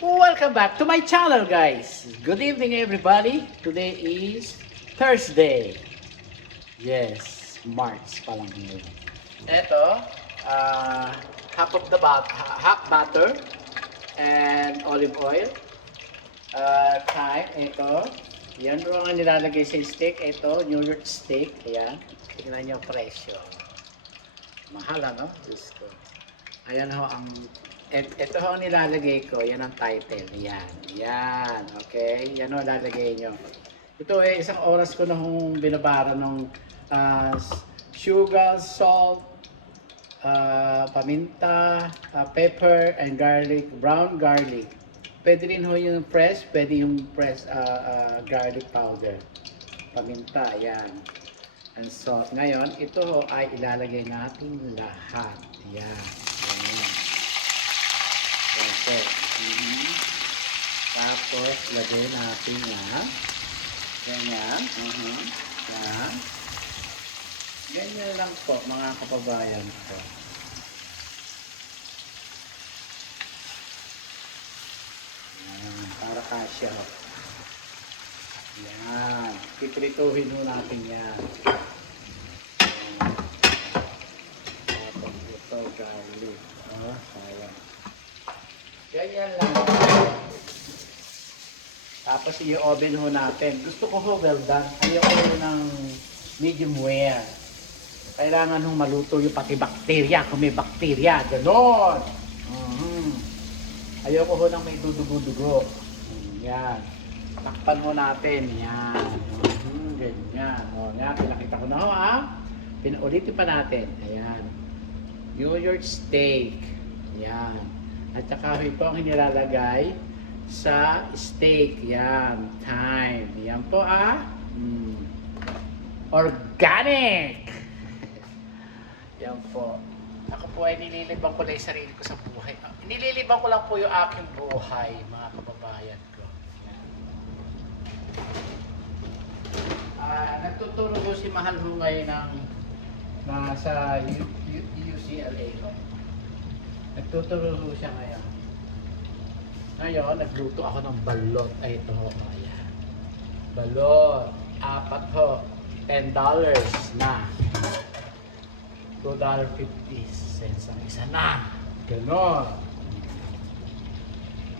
Welcome back to my channel, guys. Good evening, everybody. Today is Thursday. Yes, March pa lang ngayon. Ito, half of the half butter and olive oil. Thyme, ito. Yan doon ang nilalagay sa steak. Ito, New York steak. Ayan. Tingnan nyo ang presyo. Mahal, ano? Diyos ko. Ayan ho ang ito ho ang nilalagay ko, yan ang title. Yan, yan, okay? Yan ho lalagay nyo. Ito isang oras ko na hong binabara ng sugar, salt, paminta, pepper, and garlic, brown garlic. Pwede rin ho yung fresh, pwede yung fresh garlic powder. Paminta, yan. And salt. Ngayon, ito ho ay ilalagay natin lahat. Yan. Yan. Tapos, lagay natin yan. Ganyan. Yan. Ganyan lang po, mga kapabayan ko. Yan, para kasya. Yan. Piprituhin mo natin yan. Tapos ito, garlic. Sayang. Ganyan lang. Tapos i-oven ho natin. Gusto ko ho well done. Ayoko ho ng medium well. Kailangan ho maluto yung pati bakterya. Kung may bakterya. Ganon. Ayoko ho ng may dudugo-dugo. Yan. Takpan ho natin. Yan. Ganyan. O, yan. Pinakita ko na ho Pinulitin pa natin. Ayan. New York steak. Ayan. At saka ito ang nilalagay sa steak. Yan. Thyme. Yan po Organic. Yan po. Ako po ay nililibang ko na yung sarili ko sa buhay. Nililibang ko lang po yung aking buhay, mga kababayan ko. Nagtuturo ko si Mahal ho ngayon sa UCLA. Nagtuturo siya ngayon. Ngayon, nagluto ako ng balot. Ay, ito ho. Ayan. Balot. 4 ho. $10 na. $2.50 ang isa na. Ganon.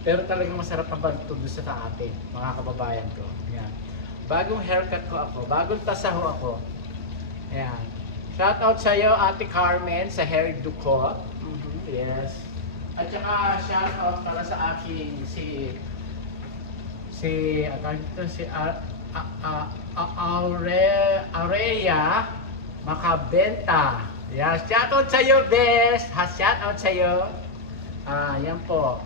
Pero talagang masarap ang balot doon sa atin, mga kababayan ko. Ayan. Bagong haircut ko ako. Bagong tasaho ako. Ayan. Shout out sa iyo, Ate Carmen, sa Hair Duco. Yes. At saka shout out pala sa aking si Aurea Makabenta. Yes, shout out sa iyo, best. Shout out sa iyo. Yan po.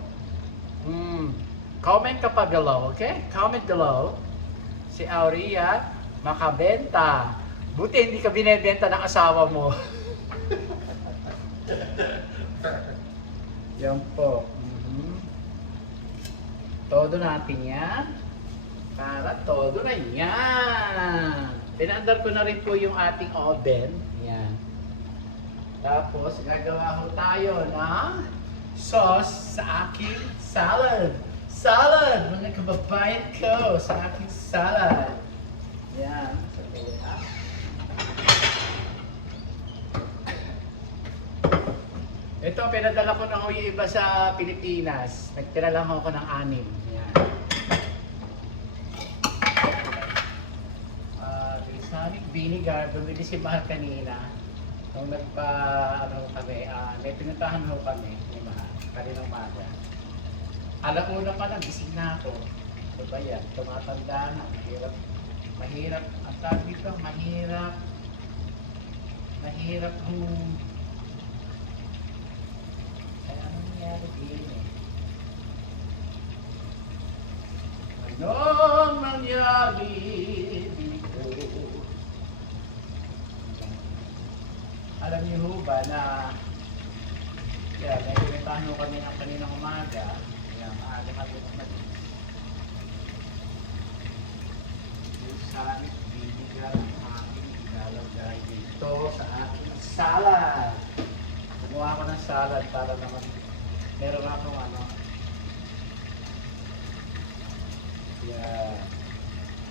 Comment ka pa below, okay? Comment below. Si Aurea Makabenta. Buti hindi ka binebenta ng asawa mo. Yan po. Todo natin yan. Para todo na yan. Pinandar ko na rin po yung ating oven. Yan. Tapos, gagawa ko tayo ng sauce sa aking salad. Salad! Mga kababayan ko sa aking salad. Yan. Sabihin Ito, pinadala ko ng yung iba sa Pilipinas. Nagtira lang ako ng 6. Yan. Balsamic vinegar. Bumili si Mahal kanina. Nung kami, may pinuntahan mo kami ni Mahal. Kaninang umaga. Alauna pa lang, gising na ako. Ano ba yan? Tumatanda na. Mahirap. Ang tawag dito, mahirap Anong nangyari dito? Alam niyo ho ba na may pinuntahan kami ng kaninang umaga. Maaga-aga na sa aking vinegar ang aking ilalagay dito sa aking salad. Kumuha ko ng salad para naman meron akong Yan.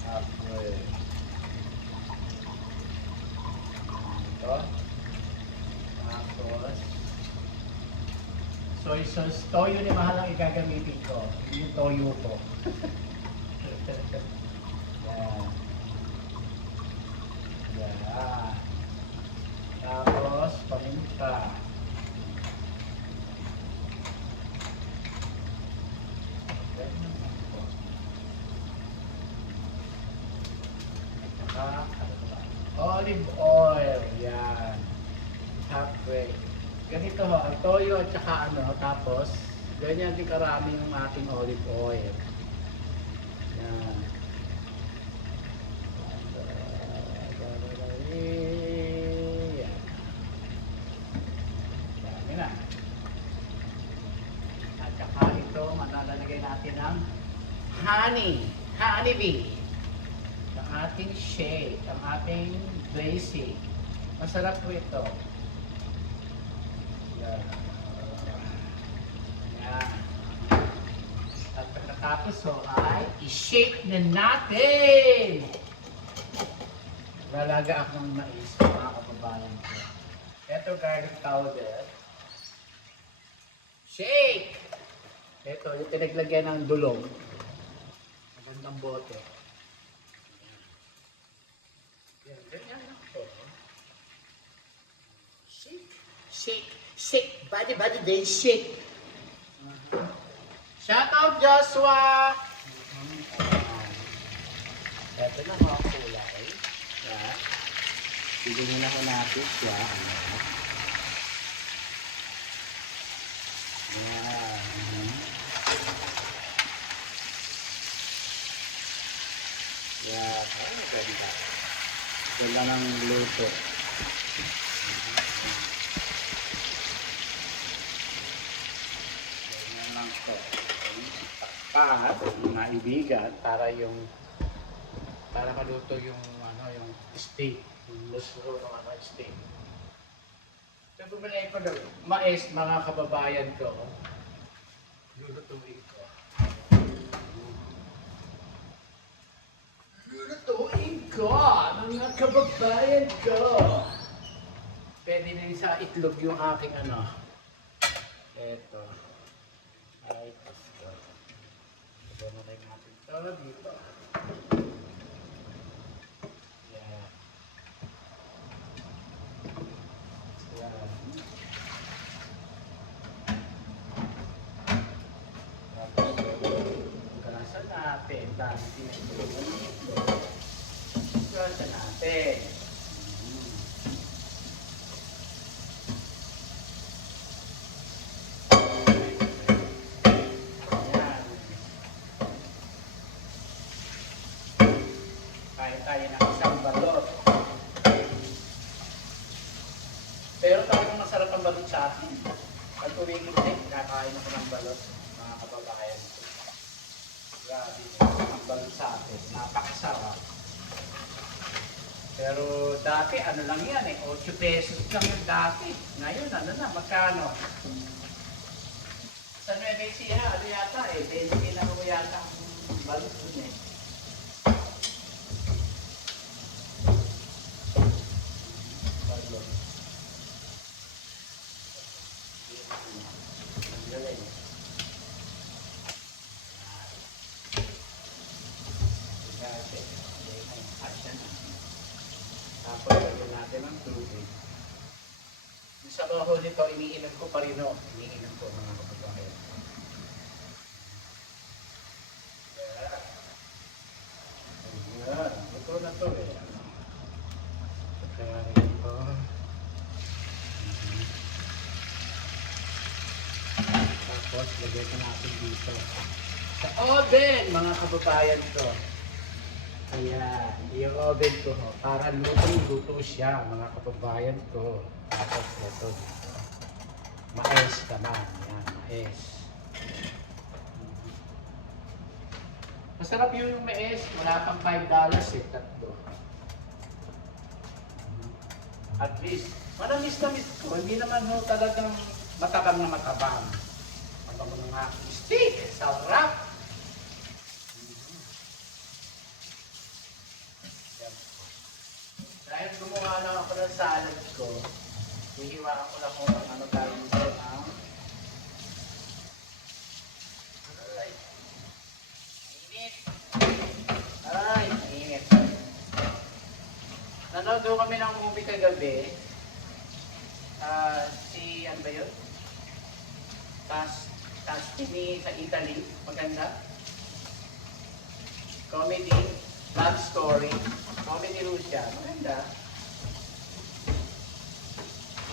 Halfway. Ito. Tapos, soy sauce. Toyo ni mahal ang igagamitin ko. Yung toyo ko. Yan. Yan. Tapos, paminta. Olive oil, yan. Halfway. Ganito ho, ang toyo at saka ano, tapos ganyan din karami yung ating olive oil. Yan. Yan. Dami na. At saka ito, malalagay natin ng honey bee. Ang ating shake, ang ating glazing. Masarap po ito. Yan. Yan. At pagkatapos so ay i-shake na natin. Lalaga ako ng mais, mga kababayan ko. Ito garlic powder. Shake! Ito, yung pinaglagyan ng dulong. Magandang bote. Yan, ganyan lang po. Shake, shake, shake. Body, then shake. Shout out, Joshua! Ito na mga kulay. Yan. Bigyan na ko natin siya. Yan. Yan. Ay, pwede ka. Ganda ng luto. Ganyan lang ito. Takpat, mga ibigan, para maluto yung ano, yung steak. Yung luto ng ano, steak. So, bumili ko ng mais, mga kababayan ko. Lulutuin ko. Lulutuin ko, mga kababayan ko. Pwede na sa itlog yung aking ano. Eto. Ay, pasto. Ito na lang natin ito dito. Yan. Yan. Tapos, ganasan natin. Dami pinagulungan. Ganasan natin. Tayo ng isang balot. Pero talagang masarap ang balot sa atin. Pag tuwing hindi, kakain ako ng balot, mga kababayan ko. Grabe, ang balot sa atin. Napakasarap. Pero dati, ano lang yan eh, 8 pesos lang yung dati. Ngayon, ano na, magkano? Sa Nueva Ecija, ano yata eh, 20 na mo yata ang balot dun eh. Tapos lagyan natin ang tubig. Yung sabaw nito, iniinom ko pa rin o. Iniinom ko mga kababayan. Ayan. Ito na to eh. Kaya ito. Tapos lagyan ko natin dito. Sa oven, mga kababayan ko. Ayan, yung oven ko ho, para lutong-luto siya, mga kababayan ko. Tapos ito dito. Mais naman, yan, mais. Masarap yung mais, wala pang $5 eh, tatlo. At least, manamis-namis ko, hindi naman ho talagang matabang na matabang. Matabang na steak, sarap. sa salad ko, hihiwaan ko lang kung ano tawag dito ng aray, init. Aray, init. Nanood daw kami ng movie kagabi. Ano ba yun? Tastini sa Italy. Maganda. Comedy. Love story. Comedy rin siya. Maganda.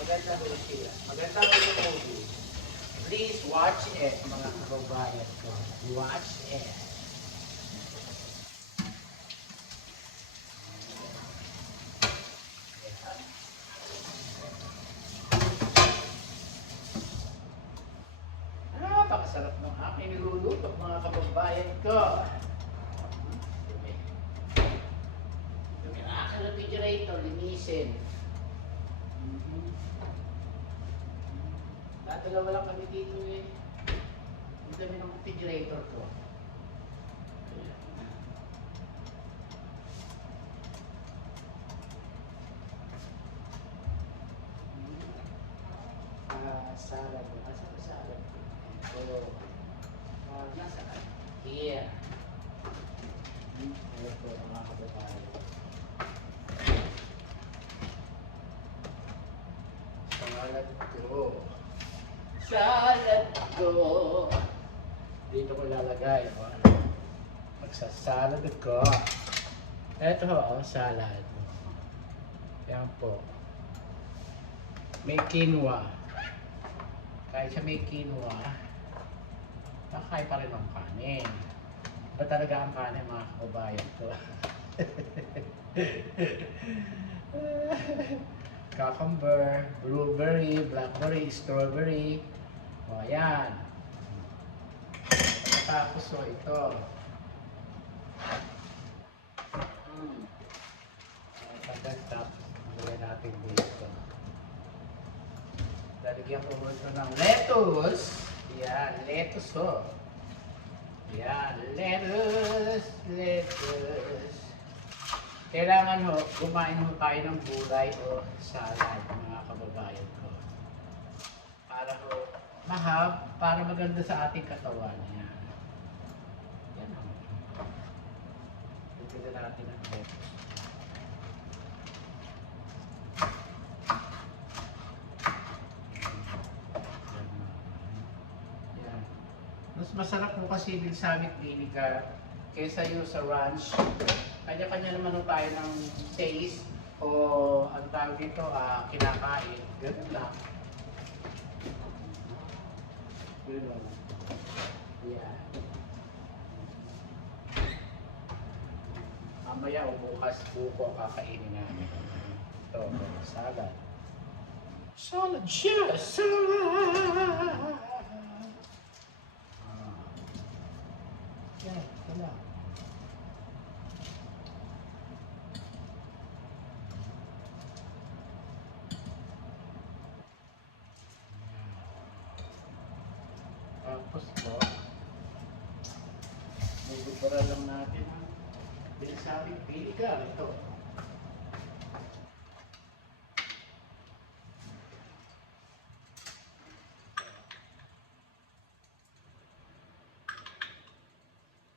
Maganda rin siya. Maganda rin yung movie. Please watch it, mga kababayan ko. Watch it. Napakasarap ng aking niluluto, mga kababayan ko. Yung aking refrigerator, linisin. Dalawa lang kami dito eh. Ang dami ng refrigerator ko. Salad. Nasa ba salad? Nasa ka? Here. Ito, mga kababayan. Salad ko. Salad ko. Dito ko lalagay. Magsasalad ko. Ito salad. Yan po. May quinoa. Kahit siya may quinoa, nakakain pa rin ang kanin. Ito talaga ang kanin, mga kababayan ko. Cucumber, blueberry, blackberry, strawberry. O, ayan. Tapos ito. Tapos, gawin natin dito. Lalagyan ko ito ng lettuce. Yan, lettuce Yan, lettuce. Kailangan kumain tayo ng gulay o salad, mga kababayan ko. Para para maganda sa ating katawan. Yan. Yan o. Pagpila natin ang lettuce. Mas masarap po kasi din sa aming vinegar kaysa yung sa ranch. Kanya-kanya naman tayo ng taste o ang tawag dito, kinakain. Ganun lang. Ganun. Yeah. Mamaya o bukas buko kakainin namin. Ito, salad. Salad siya! Salad! Yan, ito lang. Tapos po, bubura lang natin ang pinasabing vinegar. Ito.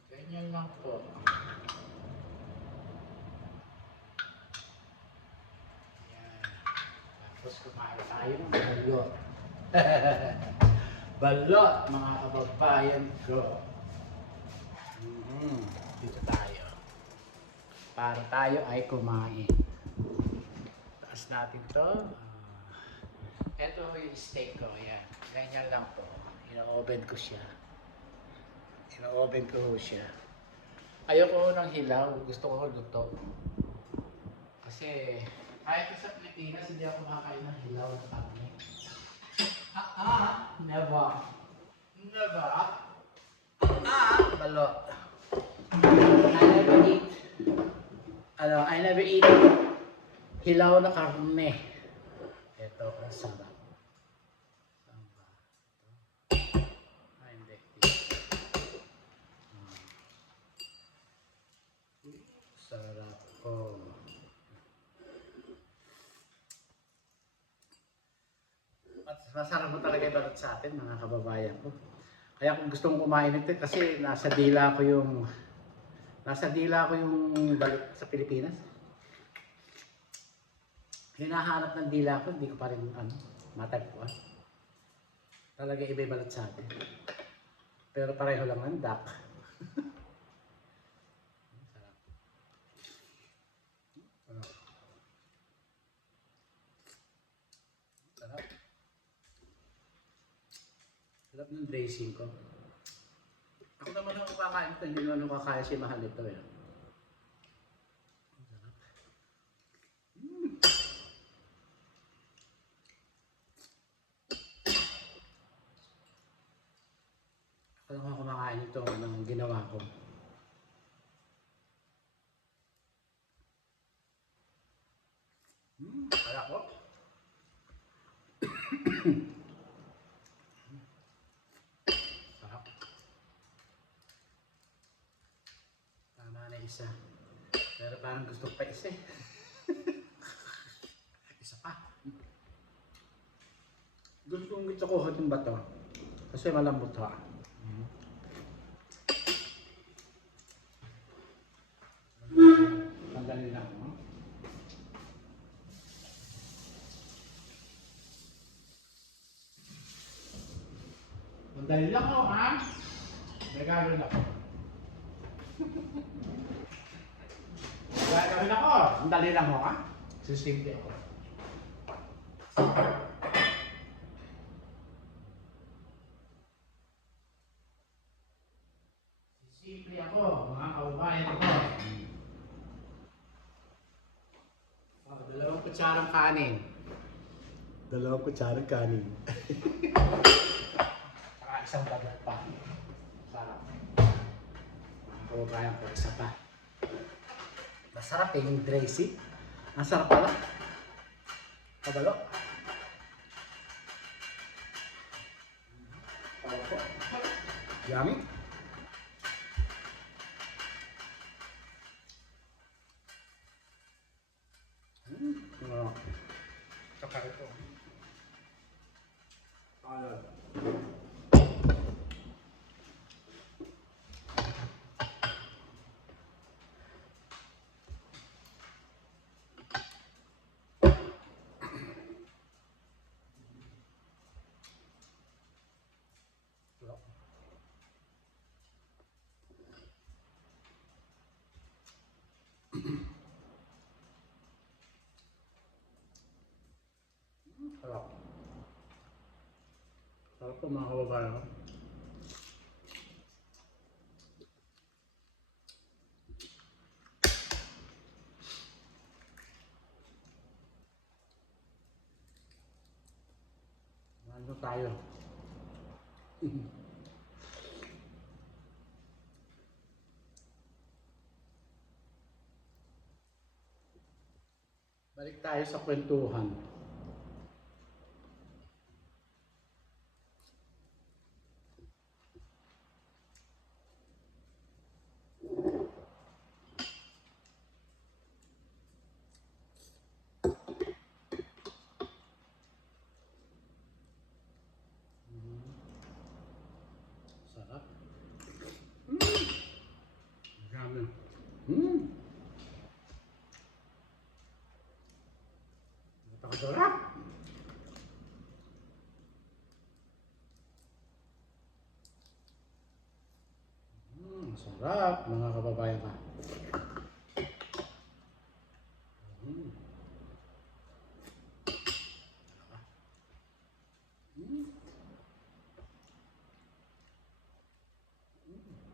Ganyan lang po. Yan. Tapos kumain tayo ng balot. Balot, mga kababayan ko. Dito tayo. Para tayo ay kumain. Taas natin to. Ito yung steak ko. Yan. Ganyan lang po. Ina-oven ko siya. Ina-oven ko siya. Ayoko ng hilaw. Gusto ko luto. Kasi kahit sa Pilipinas, hindi ako makakain ng hilaw na karne. Never. Never. Balot. I never eat hilaw na karne. Ito, ang sarap. Hindi. Sarap ko. Masarap mo talaga yung balot sa atin, mga kababayan ko. Kaya kung gusto mong kumain nito, kasi nasa dila ko yung balot sa Pilipinas. Hinahanap ng dila ko, hindi ko pa rin matagpuan. Talaga iba yung balot sa atin. Pero pareho lang ng duck. Sarap. Sarap. Sarap. Sarap ng dressing ko. Ako naman ang kakain ito, hindi naman ako kakain si mahal ito eh. Sarap. Ako lang ako kumakain ito ng ginawa ko. Sarap po. Sarap. Tama na isa. Pero parang gusto ko pa isa eh. Isa pa. Gusto ko hot yung bato. Kasi malambot ha. Madali lang. No? Madali lang ako ha. Regalo na ako. Regalo na ako. Madali lang ako ha. Susimple ako. Simple ako, mga kababayan ko. Dalawang kutsarang kanin. Dalawang kutsarang kanin. Saka isang bagat pa. Sarap. Mga kababayan ko, isa pa. Masarap eh, yung dressing. Ang sarap pala. Kabalo. Yummy. Saka ito. Sarap. Sarap po mga kababayan. Ano tayo? Balik tayo sa kwentuhan. Sarap. Dami. Napakasarap. Sarap mga kababayan ka.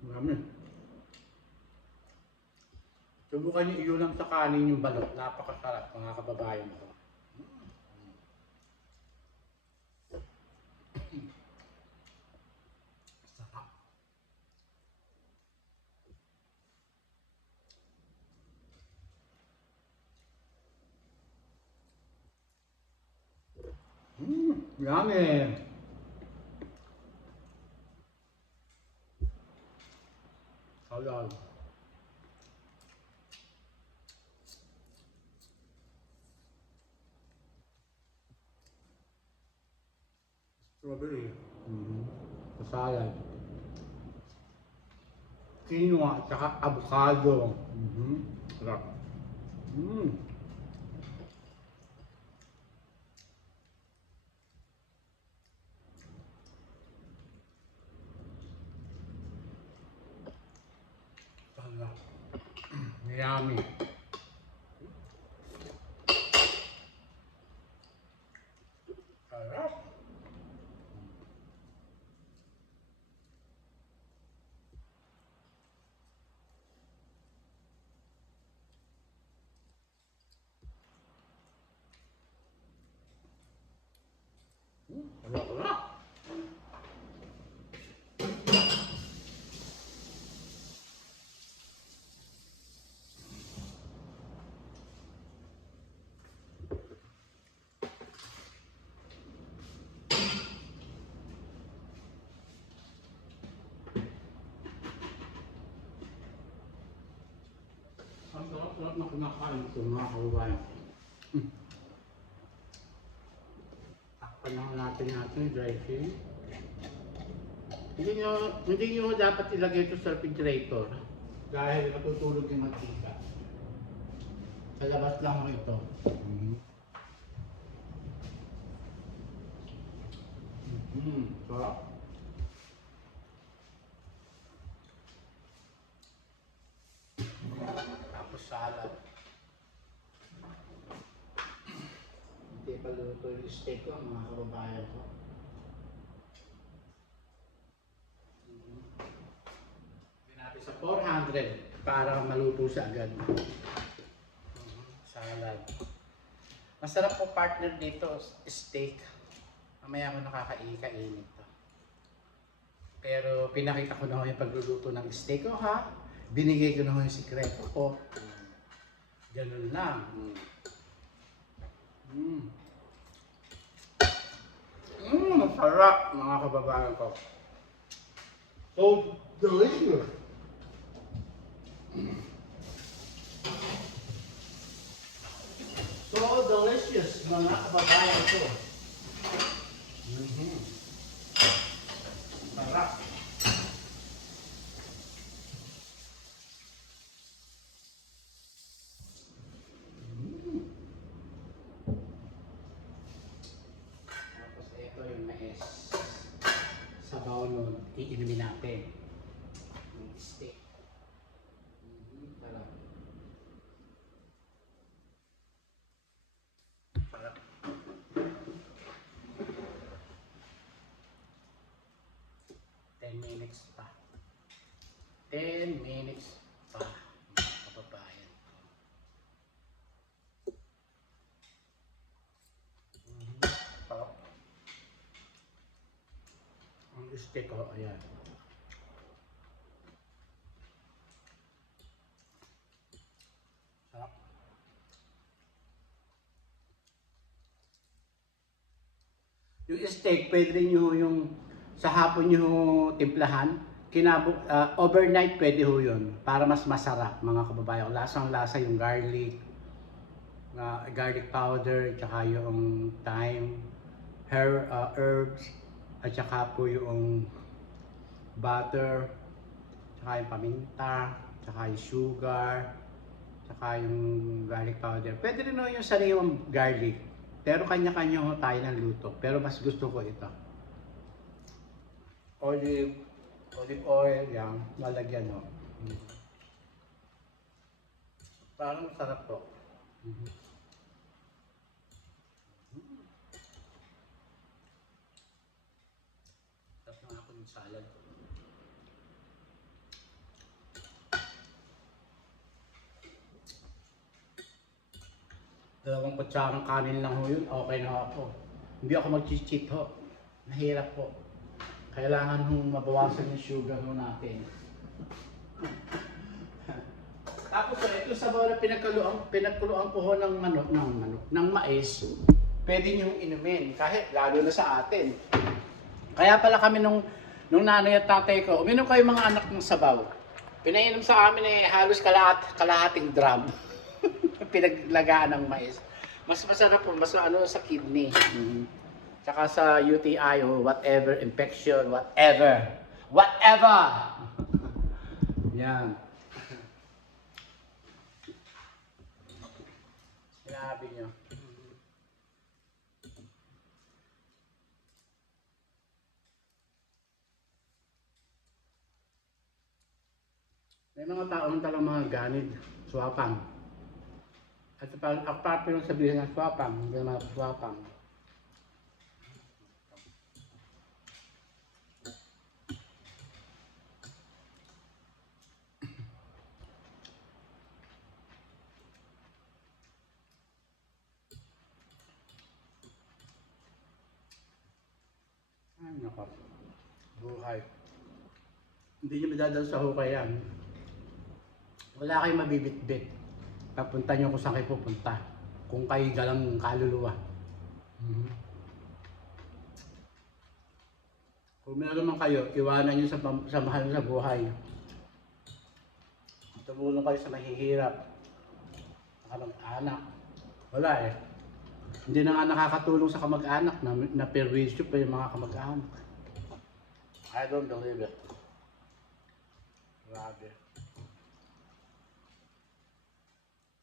Marami. Subukan niyo iulam sa kanin yung balot. Napakasarap mga kababayan ko. Sarap. Yummy. Halal. Strawberry. Salad. Quinoa at saka avocado. Sarap. Sarap. Yummy. Sarap. Sarap. Ang sarap-sarap na kinakain ito mga kababayan. Takpan lang natin dry fish. Hindi nyo dapat ilagay ito sa refrigerator dahil matutulog yung mantika. Sa labas lang mo ito. Sarap. Tapos salad. Hindi pa luto yung steak ko mga kababayan ko. Natin sa 400 para maluto siya agad. Salad. Masarap po partner dito, steak. Mamaya mo nakakain ito. Pero pinakita ko na yung pagluluto ng steak ko ha. Binigay ko na yung sikreto ko. Ganun lang. Masarap mga kababayan ko. So delicious. So delicious mga kababayan ko. Sarap. Tapos ito yung mais. Sabaw nun, iinumin natin. Yung steak. Sarap. Sarap. 10 minutes pa. 10 minutes pa. Mga kababayan. Sarap. Ang steak ko, ayan. Sarap. Yung steak, pwede rin nyo yung sa hapon nyo timplahan. Overnight pwede ho yun para mas masarap mga kababayan. Lasang-lasa yung garlic, garlic powder, tsaka yung thyme, herbs, at saka po yung butter, tsaka yung paminta, tsaka yung sugar, tsaka yung garlic powder. Pwede rin ho yung sariwang garlic, pero kanya-kanya ho tayo ng luto. Pero mas gusto ko ito. Olive oil, yan, malagyan mo. Parang masarap to. Sarap na ako yung salad. Dalawang kutsarang kanin lang ho yun, okay na ako. Hindi ako mag-cheat ho. Nahirap po. Kailangan hong mabawasan yung sugar ho natin. Tapos ito sa bawal pinagkuluan ko ho ng ng mais. Pwede niyong inumin kahit lalo na sa atin. Kaya pala kami nung nanay at tatay ko, uminom kayo mga anak ng sabaw. Pinainom sa amin halos kalahating drum. Pinaglagaan ng mais. Mas masarap po, mas ano sa kidney. Tsaka sa UTI o whatever, infection, whatever. Whatever! Yan. Sinabi nyo. May mga taong talang mga ganid, swapang. At ang papi yung sabihin ng swapang, hindi naman swapang. Ay, nako. Buhay. Hindi nyo madadal sa hukay yan. Wala kayong mabibitbit. Papunta nyo kung saan kayo pupunta. Kung kayo galang kaluluwa. Kung meron naman kayo, iwanan nyo sa mahal sa buhay. Tumulong kayo sa mahihirap. Kamag-anak. Wala eh. Hindi na nga nakakatulong sa kamag-anak na perwisyo pa yung mga kamag-anak. I don't believe it. Grabe.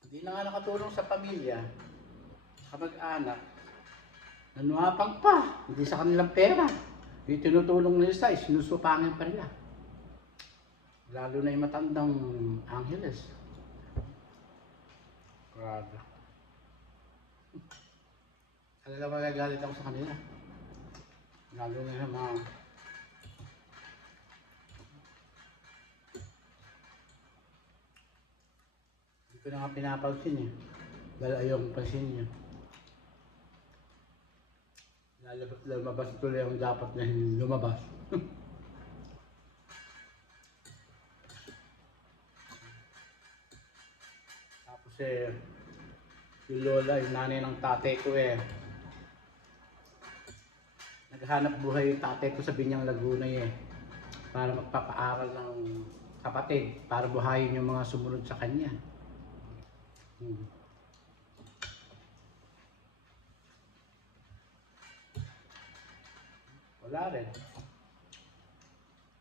Hindi na nga nakatulong sa pamilya, sa kamag-anak. Nanuhapang pa, hindi sa kanilang pera. Yung tinutulong nila sa sinusupangin pa nila. Lalo na yung matandang Angeles. Grabe. Talaga magagalit ako sa kanila. Lalo na yung mga hindi ko na nga pinapansin eh. Dahil ayaw kong pansin niya. Lumabas tuloy ang dapat na hindi lumabas. Tapos eh, yung lola, yung nanay ng tatay ko eh. Naghanap buhay yung tatay ko sa Binyang Laguna eh. Para magpapaaral ng kapatid. Para buhayin yung mga sumunod sa kanya. Wala rin.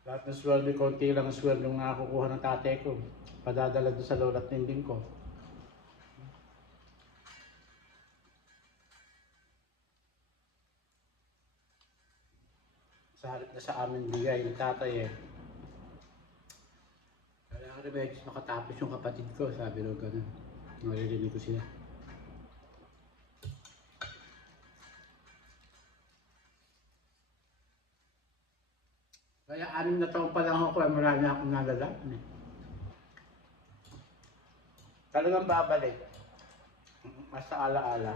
Lahat ng sweldo, konti lang ang sweldo na nakukuha ng tatay ko. Padadala doon sa lola at ninding ko. Sa halip na sa amin bigay ng tatay eh. Kailangan rin medyo makatapos yung kapatid ko, sabi rin ganun. Naririnig ko sila. Kaya 6 na taon pa lang ako, marami na akong nalalaman eh. Talagang babalik. Mas sa ala-ala.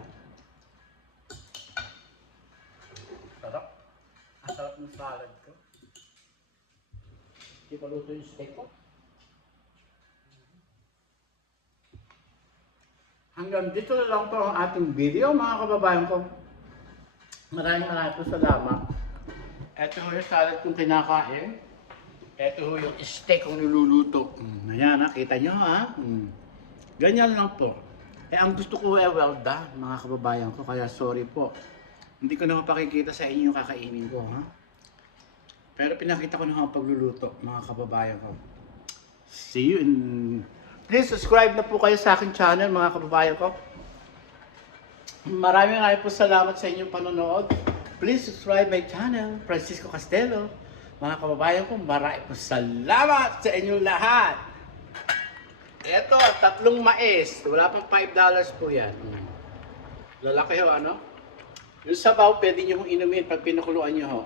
Sarap. Ang sarap ng salad ko. Hindi pa luto yung steak ko. Hanggang dito na lang po ang ating video mga kababayan ko. Maraming po salamat. Ito ho yung salad kong kinakain. Ito ho yung steak kong niluluto. Ayan, nakita nyo ha. Ganyan lang po. Eh ang gusto ko eh well done mga kababayan ko. Kaya sorry po. Hindi ko na mapakikita sa inyo yung kakainin ko ha. Pero pinakita ko na ang pagluluto mga kababayan ko. See you in... Please subscribe na po kayo sa aking channel mga kababayan ko. Maraming po salamat sa inyong panonood. Please subscribe my channel, Francisco Castelo. Mga kababayan ko, maraming po salamat sa inyong lahat. Ito, 3 mais. Wala pang $5 po yan. Lalaki ho, ano? Yung sabaw, pwede nyo hong inumin pag pinakuluan nyo ho.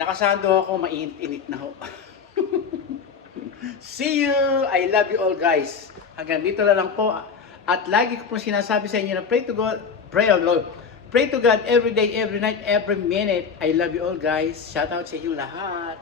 Nakasando ako, mainit-init na ho. See you! I love you all guys. Hanggang dito na lang po. At lagi ko po sinasabi sa inyo na pray to God, pray to God every day, every night, every minute. I love you all guys. Shout out sa inyo lahat.